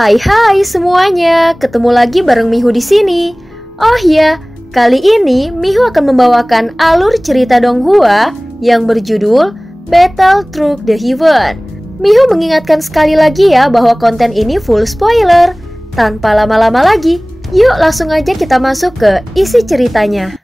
Hai semuanya, ketemu lagi bareng Mihu di sini. Oh ya, kali ini Mihu akan membawakan alur cerita Donghua yang berjudul Battle Through the Heaven. Mihu mengingatkan sekali lagi ya bahwa konten ini full spoiler. Tanpa lama-lama lagi, yuk langsung aja kita masuk ke isi ceritanya.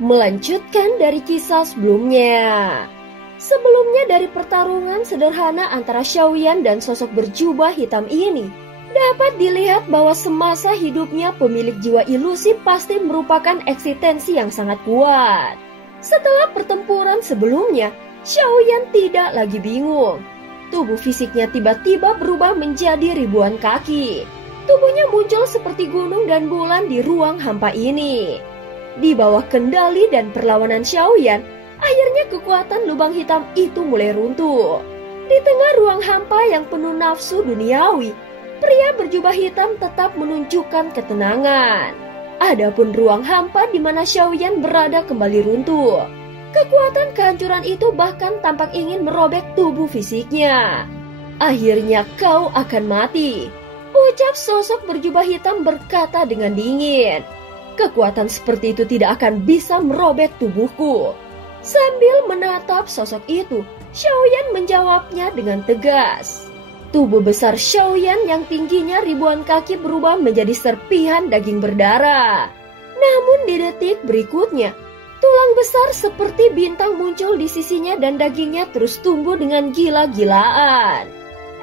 Melanjutkan dari kisah sebelumnya. Sebelumnya dari pertarungan sederhana antara Xiaoyan dan sosok berjubah hitam ini, dapat dilihat bahwa semasa hidupnya pemilik jiwa ilusi pasti merupakan eksistensi yang sangat kuat. Setelah pertempuran sebelumnya, Xiaoyan tidak lagi bingung. Tubuh fisiknya tiba-tiba berubah menjadi ribuan kaki. Tubuhnya muncul seperti gunung dan bulan di ruang hampa ini. Di bawah kendali dan perlawanan Xiaoyan, akhirnya kekuatan lubang hitam itu mulai runtuh. Di tengah ruang hampa yang penuh nafsu duniawi, pria berjubah hitam tetap menunjukkan ketenangan. Adapun ruang hampa di mana Xiaoyan berada kembali runtuh. Kekuatan kehancuran itu bahkan tampak ingin merobek tubuh fisiknya. Akhirnya kau akan mati, ucap sosok berjubah hitam berkata dengan dingin. Kekuatan seperti itu tidak akan bisa merobek tubuhku. Sambil menatap sosok itu, Xiaoyan menjawabnya dengan tegas. Tubuh besar Xiaoyan yang tingginya ribuan kaki berubah menjadi serpihan daging berdarah. Namun di detik berikutnya, tulang besar seperti bintang muncul di sisinya dan dagingnya terus tumbuh dengan gila-gilaan.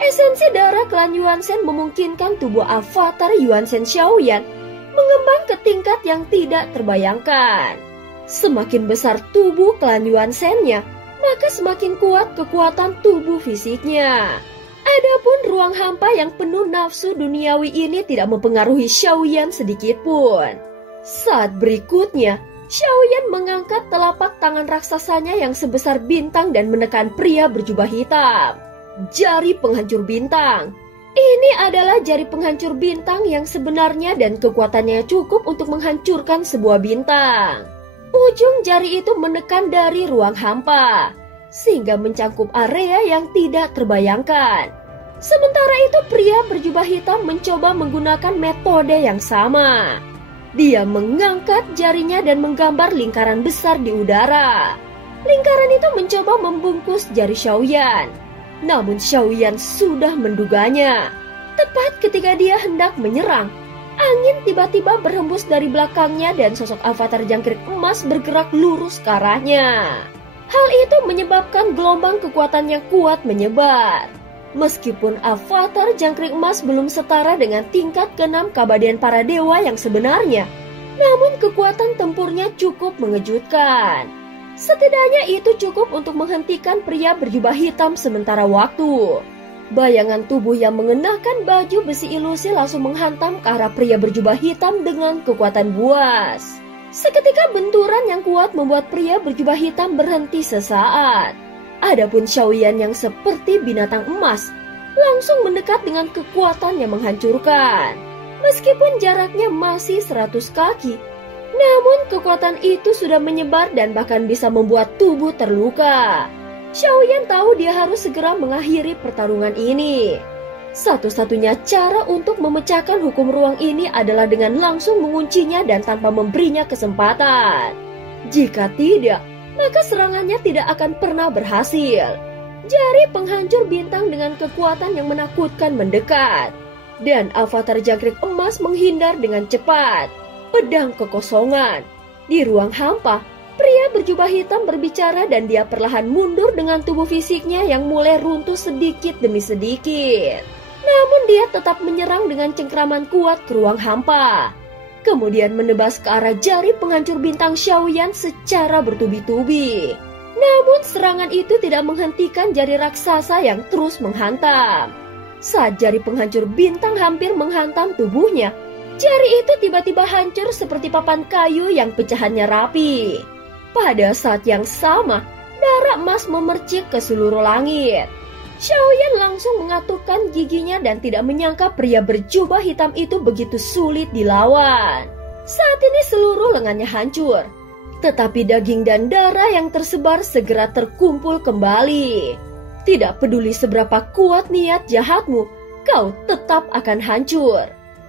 Esensi darah klan Yuanzhen memungkinkan tubuh avatar Yuanzhen Xiaoyan mengembang ke tingkat yang tidak terbayangkan. Semakin besar tubuh klan Yuanzhen-nya, maka semakin kuat kekuatan tubuh fisiknya. Adapun ruang hampa yang penuh nafsu duniawi ini tidak mempengaruhi Xiaoyan sedikit pun. Saat berikutnya, Xiaoyan mengangkat telapak tangan raksasanya yang sebesar bintang dan menekan pria berjubah hitam. Jari penghancur bintang. Ini adalah jari penghancur bintang yang sebenarnya dan kekuatannya cukup untuk menghancurkan sebuah bintang. Ujung jari itu menekan dari ruang hampa, sehingga mencangkup area yang tidak terbayangkan. Sementara itu pria berjubah hitam mencoba menggunakan metode yang sama. Dia mengangkat jarinya dan menggambar lingkaran besar di udara. Lingkaran itu mencoba membungkus jari Xiaoyan. Namun Xiaoyan sudah menduganya. Tepat ketika dia hendak menyerang, angin tiba-tiba berhembus dari belakangnya dan sosok avatar jangkrik emas bergerak lurus ke arahnya. Hal itu menyebabkan gelombang kekuatan yang kuat menyebar. Meskipun avatar jangkrik emas belum setara dengan tingkat ke-6 keabadian para dewa yang sebenarnya, namun kekuatan tempurnya cukup mengejutkan. Setidaknya itu cukup untuk menghentikan pria berjubah hitam sementara waktu. Bayangan tubuh yang mengenakan baju besi ilusi langsung menghantam ke arah pria berjubah hitam dengan kekuatan buas. Seketika benturan yang kuat membuat pria berjubah hitam berhenti sesaat. Adapun Xiaoyan yang seperti binatang emas langsung mendekat dengan kekuatan yang menghancurkan. Meskipun jaraknya masih 100 kaki, namun kekuatan itu sudah menyebar dan bahkan bisa membuat tubuh terluka. Xiaoyan tahu dia harus segera mengakhiri pertarungan ini. Satu-satunya cara untuk memecahkan hukum ruang ini adalah dengan langsung menguncinya dan tanpa memberinya kesempatan. Jika tidak, maka serangannya tidak akan pernah berhasil. Jari penghancur bintang dengan kekuatan yang menakutkan mendekat. Dan avatar jangkrik emas menghindar dengan cepat. Pedang kekosongan. Di ruang hampa, pria berjubah hitam berbicara dan dia perlahan mundur dengan tubuh fisiknya yang mulai runtuh sedikit demi sedikit. Namun dia tetap menyerang dengan cengkraman kuat ke ruang hampa. Kemudian menebas ke arah jari penghancur bintang Xiaoyan secara bertubi-tubi. Namun serangan itu tidak menghentikan jari raksasa yang terus menghantam. Saat jari penghancur bintang hampir menghantam tubuhnya, jari itu tiba-tiba hancur seperti papan kayu yang pecahannya rapi. Pada saat yang sama, darah emas memercik ke seluruh langit. Xiaoyan langsung mengatupkan giginya dan tidak menyangka pria berjubah hitam itu begitu sulit dilawan. Saat ini seluruh lengannya hancur. Tetapi daging dan darah yang tersebar segera terkumpul kembali. Tidak peduli seberapa kuat niat jahatmu, kau tetap akan hancur.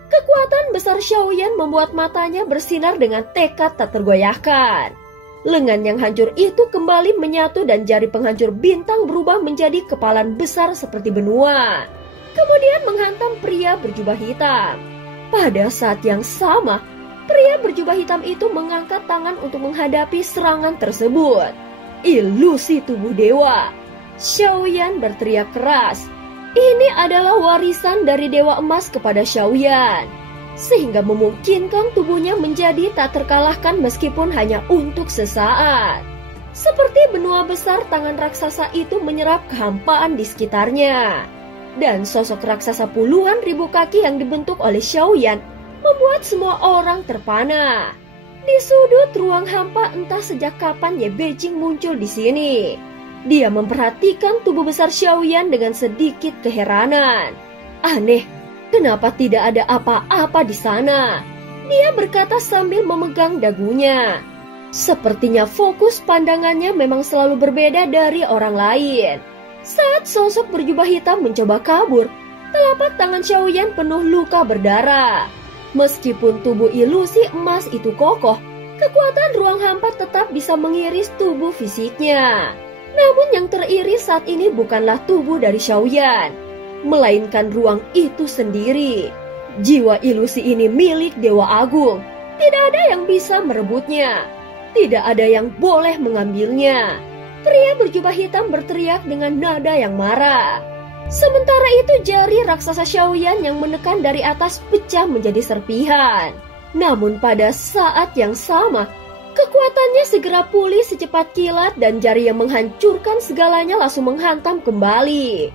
Kekuatan besar Xiaoyan membuat matanya bersinar dengan tekad tak tergoyahkan. Lengan yang hancur itu kembali menyatu dan jari penghancur bintang berubah menjadi kepalan besar seperti benua. Kemudian menghantam pria berjubah hitam. Pada saat yang sama, pria berjubah hitam itu mengangkat tangan untuk menghadapi serangan tersebut. Ilusi tubuh dewa. Xiaoyan berteriak keras. Ini adalah warisan dari Dewa Emas kepada Xiaoyan, sehingga memungkinkan tubuhnya menjadi tak terkalahkan meskipun hanya untuk sesaat. Seperti benua besar, tangan raksasa itu menyerap kehampaan di sekitarnya. Dan sosok raksasa puluhan ribu kaki yang dibentuk oleh Xiaoyan membuat semua orang terpana. Di sudut ruang hampa entah sejak kapan Ye Beijing muncul di sini. Dia memperhatikan tubuh besar Xiaoyan dengan sedikit keheranan. Aneh, kenapa tidak ada apa-apa di sana? Dia berkata sambil memegang dagunya. Sepertinya fokus pandangannya memang selalu berbeda dari orang lain. Saat sosok berjubah hitam mencoba kabur, telapak tangan Xiaoyan penuh luka berdarah. Meskipun tubuh ilusi emas itu kokoh, kekuatan ruang hampa tetap bisa mengiris tubuh fisiknya. Namun yang teriris saat ini bukanlah tubuh dari Xiaoyan, melainkan ruang itu sendiri. Jiwa ilusi ini milik Dewa Agung. Tidak ada yang bisa merebutnya. Tidak ada yang boleh mengambilnya. Pria berjubah hitam berteriak dengan nada yang marah. Sementara itu jari raksasa Xiaoyan yang menekan dari atas pecah menjadi serpihan. Namun pada saat yang sama, kekuatannya segera pulih secepat kilat dan jari yang menghancurkan segalanya langsung menghantam kembali.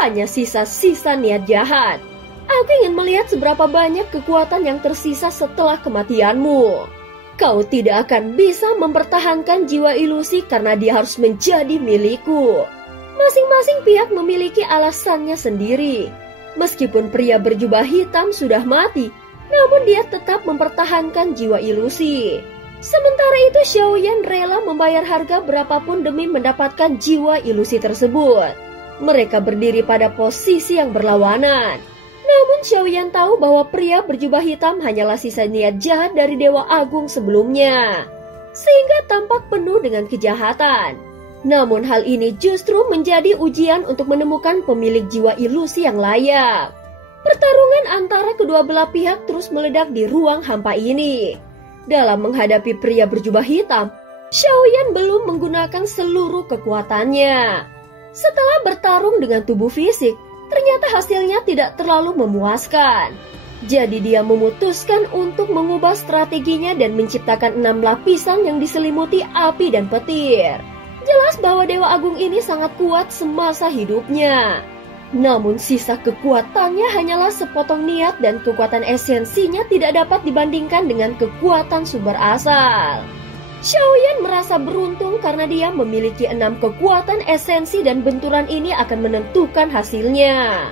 Hanya sisa-sisa niat jahat. Aku ingin melihat seberapa banyak kekuatan yang tersisa setelah kematianmu. Kau tidak akan bisa mempertahankan jiwa ilusi karena dia harus menjadi milikku. Masing-masing pihak memiliki alasannya sendiri. Meskipun pria berjubah hitam sudah mati, namun dia tetap mempertahankan jiwa ilusi. Sementara itu Xiaoyan rela membayar harga berapapun demi mendapatkan jiwa ilusi tersebut. Mereka berdiri pada posisi yang berlawanan. Namun Xiaoyan tahu bahwa pria berjubah hitam hanyalah sisa niat jahat dari Dewa Agung sebelumnya, sehingga tampak penuh dengan kejahatan. Namun hal ini justru menjadi ujian untuk menemukan pemilik jiwa ilusi yang layak. Pertarungan antara kedua belah pihak terus meledak di ruang hampa ini. Dalam menghadapi pria berjubah hitam, Xiaoyan belum menggunakan seluruh kekuatannya. Setelah bertarung dengan tubuh fisik, ternyata hasilnya tidak terlalu memuaskan. Jadi dia memutuskan untuk mengubah strateginya dan menciptakan 6 lapisan yang diselimuti api dan petir. Jelas bahwa Dewa Agung ini sangat kuat semasa hidupnya. Namun sisa kekuatannya hanyalah sepotong niat dan kekuatan esensinya tidak dapat dibandingkan dengan kekuatan sumber asal. Xiaoyan merasa beruntung karena dia memiliki 6 kekuatan esensi dan benturan ini akan menentukan hasilnya.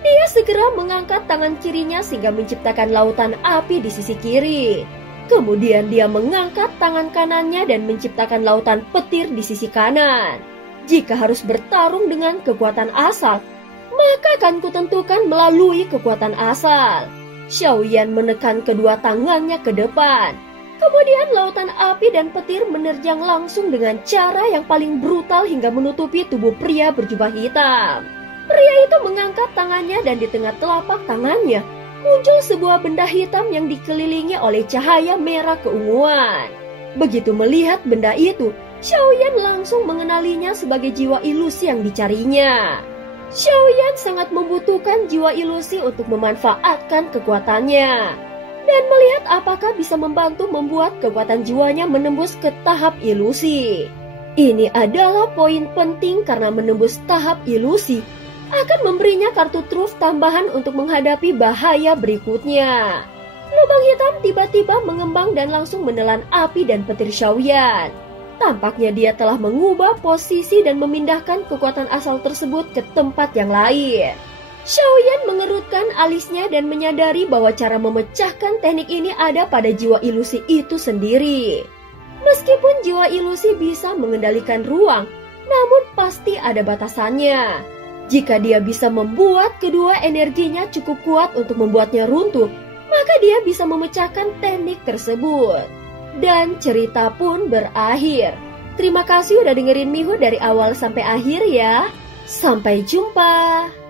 Dia segera mengangkat tangan kirinya sehingga menciptakan lautan api di sisi kiri. Kemudian dia mengangkat tangan kanannya dan menciptakan lautan petir di sisi kanan. Jika harus bertarung dengan kekuatan asal, maka akan kutentukan melalui kekuatan asal. Xiaoyan menekan kedua tangannya ke depan. Kemudian lautan api dan petir menerjang langsung dengan cara yang paling brutal hingga menutupi tubuh pria berjubah hitam. Pria itu mengangkat tangannya dan di tengah telapak tangannya muncul sebuah benda hitam yang dikelilingi oleh cahaya merah keunguan. Begitu melihat benda itu, Xiaoyan langsung mengenalinya sebagai jiwa ilusi yang dicarinya. Xiaoyan sangat membutuhkan jiwa ilusi untuk memanfaatkan kekuatannya dan melihat apakah bisa membantu membuat kekuatan jiwanya menembus ke tahap ilusi. Ini adalah poin penting karena menembus tahap ilusi akan memberinya kartu truf tambahan untuk menghadapi bahaya berikutnya. Lubang hitam tiba-tiba mengembang dan langsung menelan api dan petir Xiaoyan. Tampaknya dia telah mengubah posisi dan memindahkan kekuatan asal tersebut ke tempat yang lain. Xiaoyan mengerutkan alisnya dan menyadari bahwa cara memecahkan teknik ini ada pada jiwa ilusi itu sendiri. Meskipun jiwa ilusi bisa mengendalikan ruang, namun pasti ada batasannya. Jika dia bisa membuat kedua energinya cukup kuat untuk membuatnya runtuh, maka dia bisa memecahkan teknik tersebut. Dan cerita pun berakhir. Terima kasih udah dengerin Miho dari awal sampai akhir ya. Sampai jumpa.